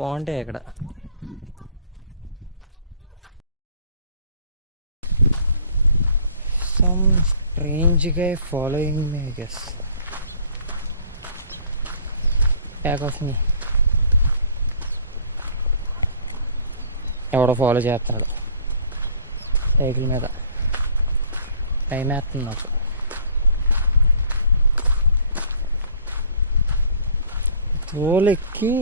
బాగుంటాయి అక్కడ. Some strange guy following me I guess. Back off me. ఎవడో follow చేస్తున్నాడు సైకిల్ మీద. టైం వేస్తుంది నాకు. తోలెక్కి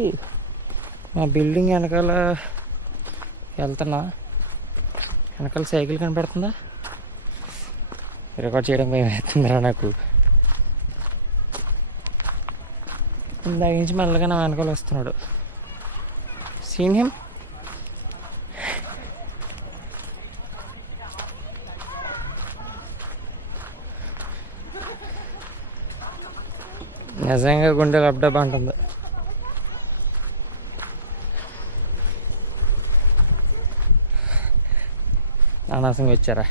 మా బిల్డింగ్ వెనకాల వెళ్తున్నా. వెనకాల సైకిల్ కనపడుతుందా? రికార్డ్ చేయడం భయం వేస్తుందిరా నాకు. ఇందాక నుంచి మెల్లగా నా వెనకాల వస్తున్నాడు. Seen him. నిజంగా గుండె లబ్డబ్ అంటుంది. అనవసరంగా వచ్చారా?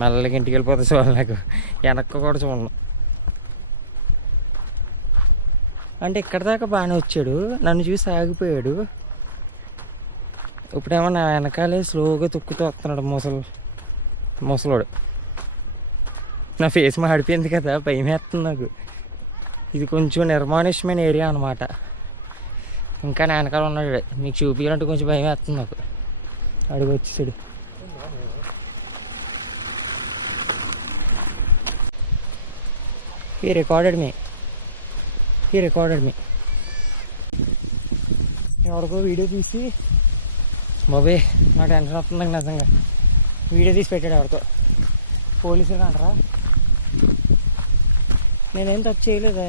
మెల్లగా ఇంటికి వెళ్ళిపోతే చూడాలి. నాకు వెనక్కి కూడా చూడను. అంటే ఇక్కడ దాకా బాగానే వచ్చాడు, నన్ను చూసి ఆగిపోయాడు. ఇప్పుడేమో నా వెనకాలే స్లోగా తొక్కుతూ వస్తున్నాడు ముసలోడు. నా ఫేస్ మాడిపోయింది కదా, భయం వేస్తుంది నాకు. ఇది కొంచెం నిర్మానుష్యమైన ఏరియా అనమాట. ఇంకా నా వెనకాల ఉన్నాడు. మీకు చూపించాలంటే కొంచెం భయం వేస్తుంది నాకు. అడుగు వచ్చేసాడు. He recorded me. ఎవరికో వీడియో తీసి, బాబే నా టెన్షన్ వస్తుంది నిజంగా. వీడియో తీసి పెట్టాడు ఎవరికో. పోలీసులు అంటారా? నేనేం తప్పు చేయలేదా?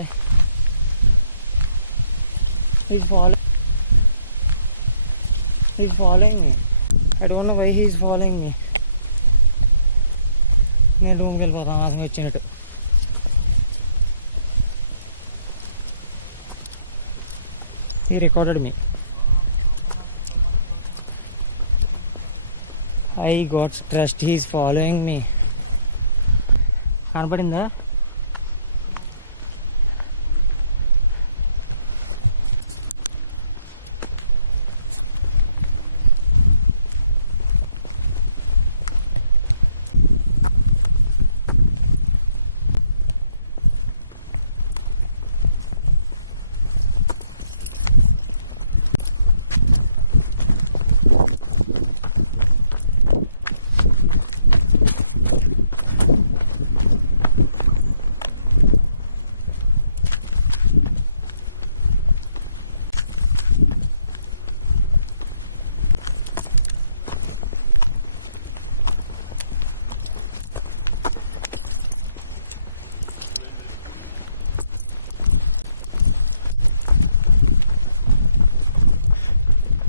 He's following me. I don't know why he's following me. నేను రూమ్కి వెళ్ళిపోతాను అతను వచ్చినట్టు. He recorded me. I got stressed. He's following me. కనపడిందా?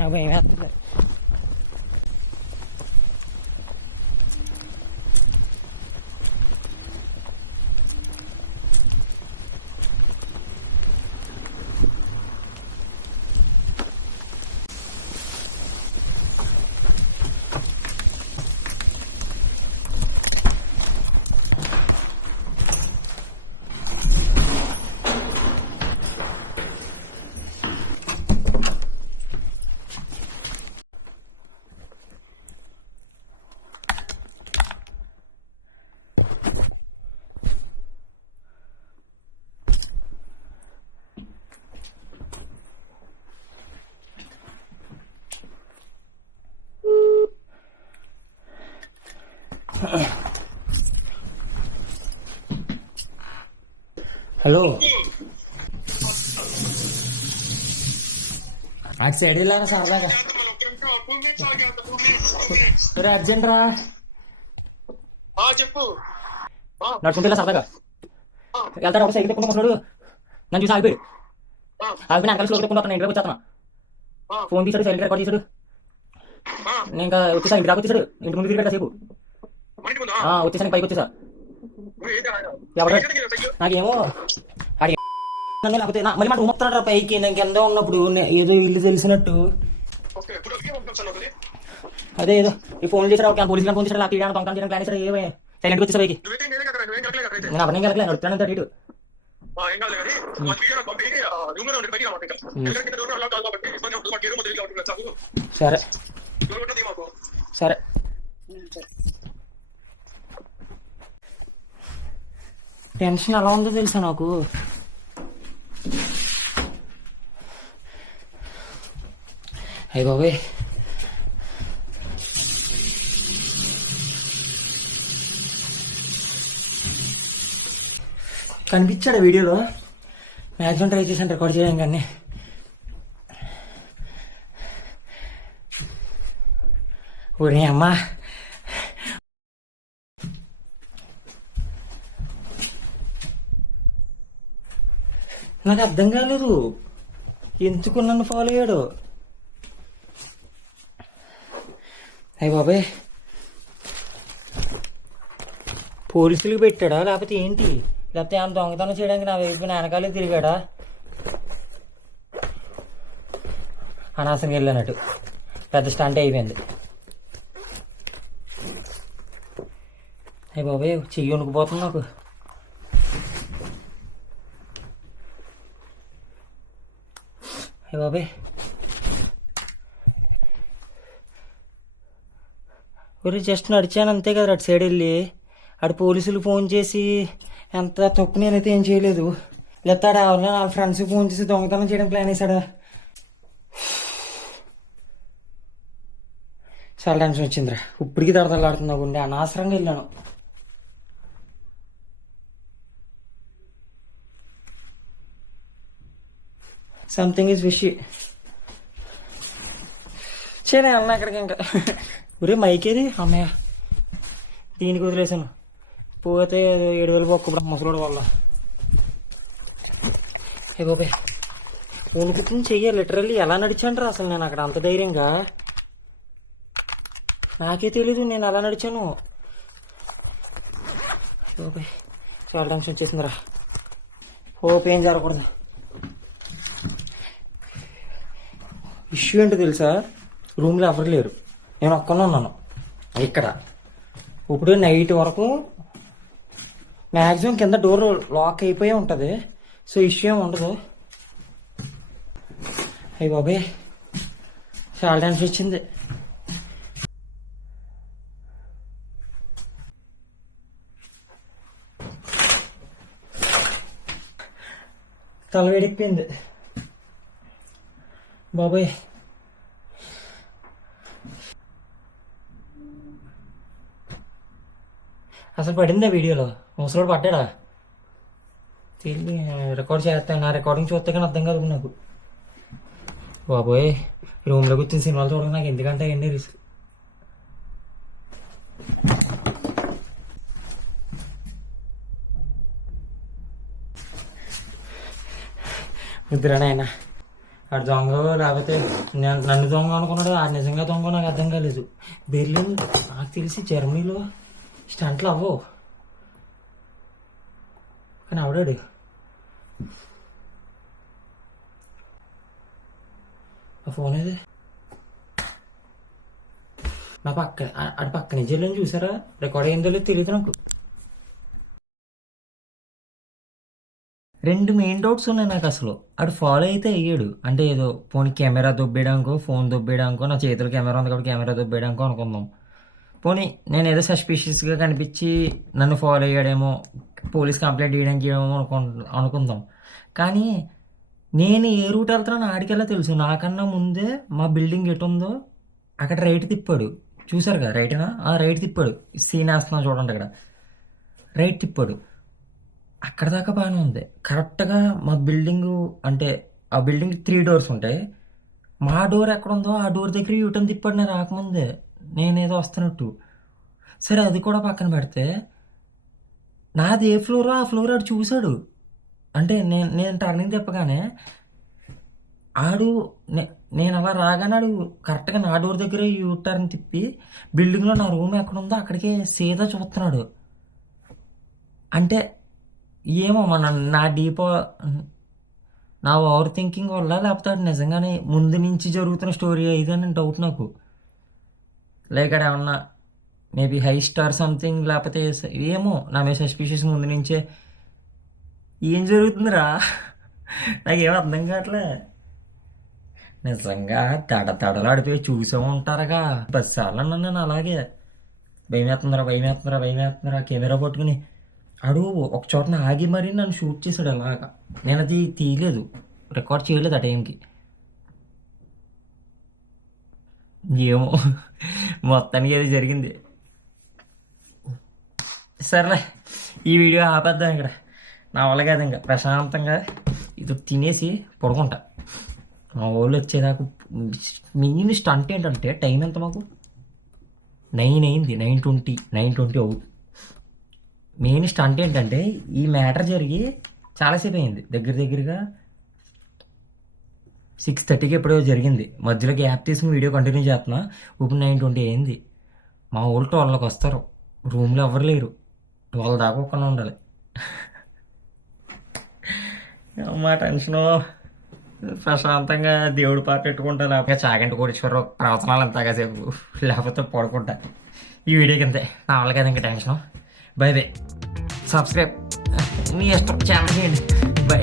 నాకు భయం వేస్తుంది. హలో, అటు సైడ్ వెళ్ళారా సరదాగా? అర్జెంట్ రా, చెప్పు. నడుచుకుంటే సరదాగా వెళ్తాడు. ఒక సైకిల్ తెచ్చుకుంటా వస్తున్నాడు, నన్ను చూసి ఆగిపోయాడు. ఆగిపోయిన వెనకాల స్లో తెచ్చుకుంటా ఇంటికి వచ్చేస్తున్నా. ఫోన్ తీసాడు, సైలెంట్ రికార్డ్ చేశాడు. నేను ఇంకా వచ్చేసా, ఇంటి దాకా వచ్చేసాడు. ఇంటి ముందు తిరిగి సేపు వచ్చేసాను, పైకి వచ్చేసా. ఎవరు నాకేమో లేకపోతే మళ్ళీ మాట ఉమ్మొస్తున్నాడు పైకి. నేను కింద ఉన్నప్పుడు ఏదో ఇల్లు తెలిసినట్టు. అదే ఏదో ఈ ఫోన్ చేసాడు, పోలీసులు ఫోన్ చేసాడు, తీయడానికి దొంగతనం చేయడానికి ప్లాన్ చేశాడు. ఏమే సైలెంట్గా వచ్చేసా పైకి. నేను అప్పుడు వెళ్ళలే, నడుపుతాను ఇటు ఏం కాదు కానీ మా వీడియో నాకు పంపి రూమ్ లో బయటికి రామాట ఇంకా ఎందుకంటే కింద డోర్ అలా కాదు కాబట్టి ఇబ్బంది ఉంటుంది మాకు రూమ్ తెలియదు కాబట్టి నాకు సరే డోర్ కొట్టది మాకు సరే. టెన్షన్ ఎలా ఉందో తెలుసా నాకు. అయ్య బాబోయ్, కనిపించాడు వీడియోలో. మ్యాక్సిమం ట్రై చేశాను రికార్డ్ చేయడం, కానీ ఊరి అమ్మా నాకు అర్థం కాలేదు ఎందుకు నన్ను ఫాలో అయ్యాడు. అయ్య బాబాయ్, పోలీసులకు పెట్టాడా లేకపోతే ఏంటి? లేకపోతే ఆయన దొంగతనం చేయడానికి నా వైపు వెనకాలే తిరిగాడా? అనవసరంగా వెళ్ళినట్టు పెద్ద స్టంట్ అయిపోయింది. అయ్య బాబాయ్, చెయ్యి వణుకుపోతుంది నాకు. అయ్య బాబాయ్, ఒరే జస్ట్ నడిచాను అంతే కదా అటు సైడ్ వెళ్ళి. అటు పోలీసులు ఫోన్ చేసి ఎంత తప్పు నేనైతే ఏం చేయలేదు. లేకపోతే ఆడ ఎవరైనా వాళ్ళ ఫ్రెండ్స్కి ఫోన్ చేసి దొంగతనం చేయడం ప్లాన్ వేసాడా? చాలా టెన్షన్ వచ్చిందిరా. ఇప్పటికీ తడతలాడుతున్నా గుండె. అనవసరంగా వెళ్ళాను. Something is wish. చేనే అన్న అక్కడికి ఇంకా. ఒరే మైకేది అమ్మయ్య, దీనికి వదిలేసాను. పోతే 7,000 బొక్క ముసలోడు వల్ల. ఏ బాబాయ్, వణుకుతుంది చెయ్యి. లిటరల్లీ ఎలా నడిచాను రా అసలు నేను అక్కడ అంత ధైర్యంగా? నాకే తెలీదు నేను అలా నడిచాను. బాబాయ్, చాలా టెన్షన్ వచ్చేసిందిరా. హోప్ ఏం జరగకూడదు. ఇష్యూ ఏంటో తెలుసా? రూమ్లో ఎవరు లేరు, నేను ఒక్కనే ఉన్నాను ఇక్కడ. ఇప్పుడు నైట్ వరకు మ్యాక్సిమం కింద డోర్ లాక్ అయిపోయి ఉంటుంది. సో ఇష్యూ ఏమి ఉండదు. అయ్య బాబాయ్, చాలా టెన్షన్ వచ్చింది. తల వేడెక్కింది బాబాయ్. అసలు పడిందా వీడియోలో? ముసలోడు పడ్డాడా? తెలియదు. రికార్డ్ చేస్తాను, నా రికార్డింగ్ చూస్తే కానీ అర్థం కాదు నాకు. బాబోయ్, రూమ్లోకి వచ్చిన సినిమాలు చూడడం నాకు ఎందుకంటే అవన్నీ రిస్క్. వద్దురానాయన, ఆడు దొంగ లేకపోతే నన్ను దొంగ అనుకున్నాడు. ఆడు నిజంగా దొంగ నాకు అర్థం కాలేదు. బెర్లిన్ నాకు తెలిసి జర్మనీలో స్టంట్లు అవ్వవు, కానీ ఆవిడాడు. ఆ ఫోన్ ఏది? నా పక్క అటు పక్క నుంచి వెళ్ళని చూసారా? రికార్డ్ అయిందో లేదో తెలియదు నాకు. 2 మెయిన్ డౌట్స్ ఉన్నాయి నాకు అసలు. ఆడు ఫాలో అయితే అయ్యాడు అంటే ఏదో పోనీ కెమెరా దొబ్బేయడానికో, ఫోన్ దొబ్బేయడానికో, నా చేతిలో కెమెరా ఉంది కాబట్టి కెమెరా దొబ్బేయడానికో అనుకుందాం. పోనీ నేను ఏదో సస్పిషియస్గా కనిపించి నన్ను ఫాలో అయ్యాడేమో, పోలీస్ కంప్లైంట్ చేయడానికి అనుకుందాం. కానీ నేను ఏ రూట్ వెళ్తానో ఆడికెలా తెలుసు. నాకన్నా ముందే మా బిల్డింగ్ ఎటు ఉందో అక్కడ రైట్ తిప్పాడు. చూసారు కదా రైట్నా? రైట్ తిప్పాడు. సీన్ వేస్తున్నాం చూడండి, అక్కడ రైట్ తిప్పాడు. అక్కడ దాకా బాగానే ఉంది. కరెక్ట్గా మా బిల్డింగు అంటే ఆ బిల్డింగ్ 3 డోర్స్ ఉంటాయి. మా డోర్ ఎక్కడ ఉందో ఆ డోర్ దగ్గర యూటర్న్ తిప్పాడు నేను రాకముందే, నేనేదో వస్తున్నట్టు. సరే అది కూడా పక్కన పెడితే, నాది ఏ ఫ్లోరో ఆ ఫ్లోర్ ఆడు చూశాడు. అంటే నేను టర్నింగ్ తిప్పగానే ఆడు నేను అలా రాగానే ఆడు కరెక్ట్గా నా డోర్ దగ్గర యూటర్న్ తిప్పి బిల్డింగ్లో నా రూమ్ ఎక్కడ ఉందో అక్కడికే సీదా చూస్తున్నాడు. అంటే ఏమో నా నా ఓవర్ థింకింగ్ వల్ల లేకపోతే అది నిజంగానే ముందు నుంచి జరుగుతున్న స్టోరీ ఇదని డౌట్ నాకు. లైక్ అది ఏమన్నా మేబీ హై స్టార్ సంథింగ్, లేకపోతే ఏమో నా మీద సస్పిషియస్ ముందు నుంచే ఏం జరుగుతుందిరా? నాకేం అర్థం కావట్లే. నిజంగా తడతడలాడిపోయి చూసే ఉంటారుగా 10 సార్లు అన్నాను నేను అలాగే. భయం వేస్తుందిరా కెమెరా పట్టుకుని. ఆడు ఒక చోటన ఆగి మరీ నన్ను షూట్ చేశాడు అలాగా. నేను అది తీయలేదు, రికార్డ్ చేయలేదు ఆ టైంకి. ఏమో మొత్తానికి ఏది జరిగింది. సర్లే, ఈ వీడియో ఆపేద్దాం ఇక్కడ. నా వల్ల కాదు ఇంకా. ప్రశాంతంగా ఇది తినేసి పడుకుంటా. మా వాళ్ళు వచ్చేదాకా. మెయిన్ స్టంట్ ఏంటంటే టైం ఎంత మాకు 9 అయింది, 9:20 అవుతుంది. మెయిన్ స్టంట్ ఏంటంటే ఈ మ్యాటర్ జరిగి చాలాసేపు అయింది, దగ్గరగా 6:30కి ఎప్పుడో జరిగింది. మధ్యలో గ్యాప్ తీసుకుని వీడియో కంటిన్యూ చేస్తున్నా. ఇప్పుడు 9:20 అయింది. మా వాళ్ళు 12కి వస్తారు. రూమ్లో ఎవరు లేరు. 12 దాకా ఒక్కనే ఉండాలి. మా టెన్షను. ప్రశాంతంగా దేవుడి పాట పెట్టుకుంటా, లేకపోతే చాగంటి కోటేశ్వరరావు ప్రవచనాలు అంతా కాసేపు, లేకపోతే పడుకుంటా. ఈ వీడియోకి అంతే. నా వల్ల కదా ఇంకా టెన్షను. బై. సబ్స్క్రైబ్ మీ ఇష్టం, ఛానల్ చేయండి. బై.